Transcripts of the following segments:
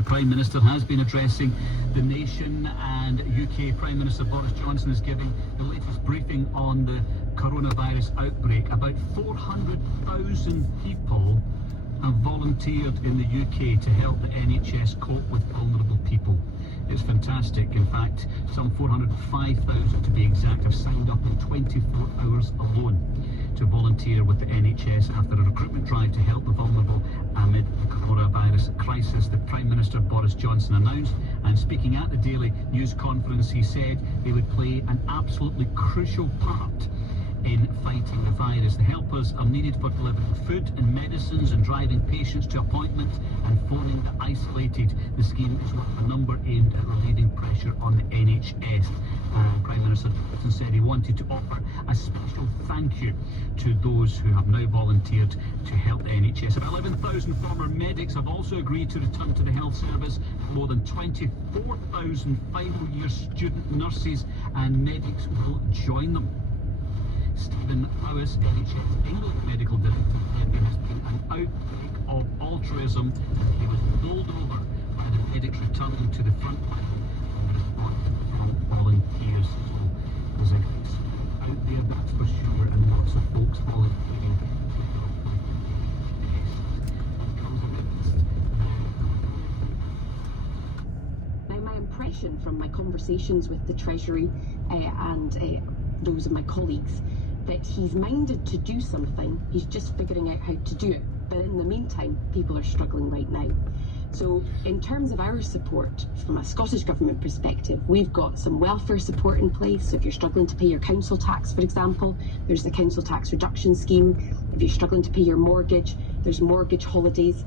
the Prime Minister has been addressing the nation, and UK Prime Minister Boris Johnson is giving the latest briefing on the coronavirus outbreak. About 400,000 people have volunteered in the UK to help the NHS cope with vulnerable people. It's fantastic. In fact, some 405,000 to be exact have signed up in 24 hours alone to volunteer with the NHS after a recruitment drive to help the vulnerable amid the coronavirus crisis. The Prime Minister Boris Johnson announced, and speaking at the daily news conference, he said they would play an absolutely crucial part in fighting the virus. The helpers are needed for delivering food and medicines and driving patients to appointments and phoning the isolated. The scheme is one of a number aimed at relieving pressure on the NHS. Prime Minister Johnson said he wanted to offer a special thank you to those who have now volunteered to help the NHS. About 11,000 former medics have also agreed to return to the health service. More than 24,000 final year student nurses and medics will join them. Stephen Lewis, NHS England Medical Director, said there has been an outbreak of altruism. He was bowled over by the medics returning to the front line in response from volunteers. So there's a great spirit out there, that's for sure, and lots of folks volunteering to help with the NHS. Now, my impression from my conversations with the Treasury and those of my colleagues, that he's minded to do something, he's just figuring out how to do it. But in the meantime, people are struggling right now. So in terms of our support, from a Scottish Government perspective, we've got some welfare support in place. So if you're struggling to pay your council tax, for example, there's the council tax reduction scheme. If you're struggling to pay your mortgage, there's mortgage holidays.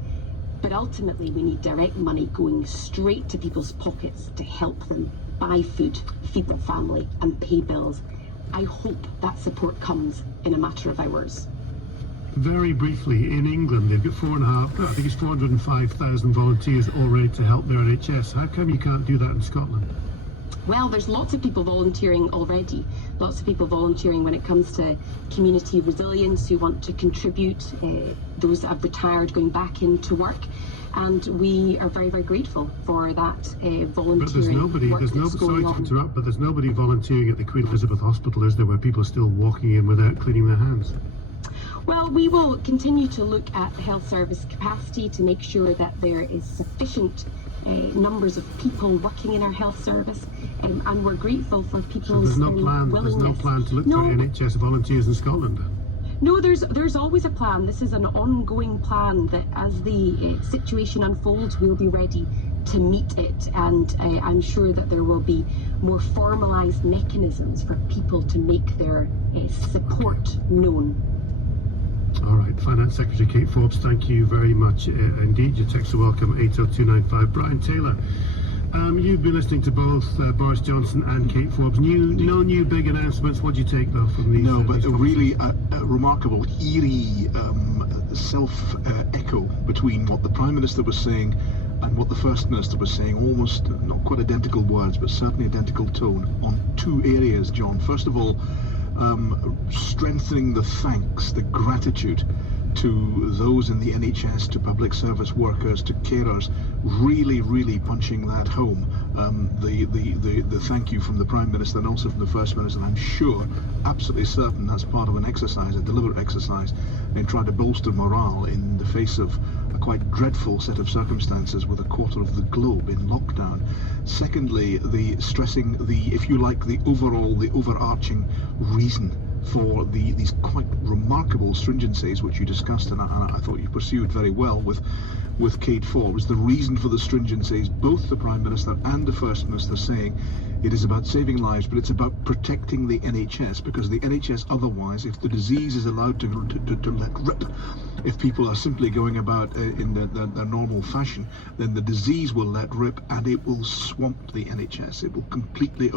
But ultimately, we need direct money going straight to people's pockets to help them buy food, feed their family, and pay bills. I hope that support comes in a matter of hours. Very briefly, in England, they've got 405,000 volunteers already to help their NHS. How come you can't do that in Scotland? Well, there's lots of people volunteering already. Lots of people volunteering when it comes to community resilience, who want to contribute, those that have retired going back into work. And we are very, very grateful for that volunteering. But there's nobody, sorry to interrupt, but there's nobody volunteering at the Queen Elizabeth Hospital, is there, where people are still walking in without cleaning their hands? Well, we will continue to look at the health service capacity to make sure that there is sufficient numbers of people working in our health service, and we're grateful for people's willingness. There's no plan to look for NHS volunteers in Scotland then? No, there's always a plan. This is an ongoing plan that as the situation unfolds, we'll be ready to meet it, and I'm sure that there will be more formalised mechanisms for people to make their support known. All right, Finance Secretary Kate Forbes, thank you very much indeed. Your texts are welcome, 80295. Brian Taylor, you've been listening to both Boris Johnson and Kate Forbes. No new big announcements. What do you take, though, from these? No, but really a remarkable, eerie self-echo between what the Prime Minister was saying and what the First Minister was saying. Almost not quite identical words, but certainly identical tone on two areas, John. First of all, strengthening the thanks, the gratitude to those in the NHS, to public service workers, to carers, really punching that home. The thank you from the Prime Minister and also from the First Minister. I'm sure, absolutely certain, that's part of an exercise, a deliberate exercise in trying to bolster morale in the face of a quite dreadful set of circumstances with a quarter of the globe in lockdown. Secondly, the stressing if you like, the overarching reason for these quite remarkable stringencies which you discussed, and I thought you pursued very well with Kate Forbes. The reason for the stringencies, both the Prime Minister and the First Minister saying it is about saving lives, but it's about protecting the NHS, because the NHS otherwise, if the disease is allowed to let rip, if people are simply going about in their normal fashion, then the disease will let rip and it will swamp the NHS. It will completely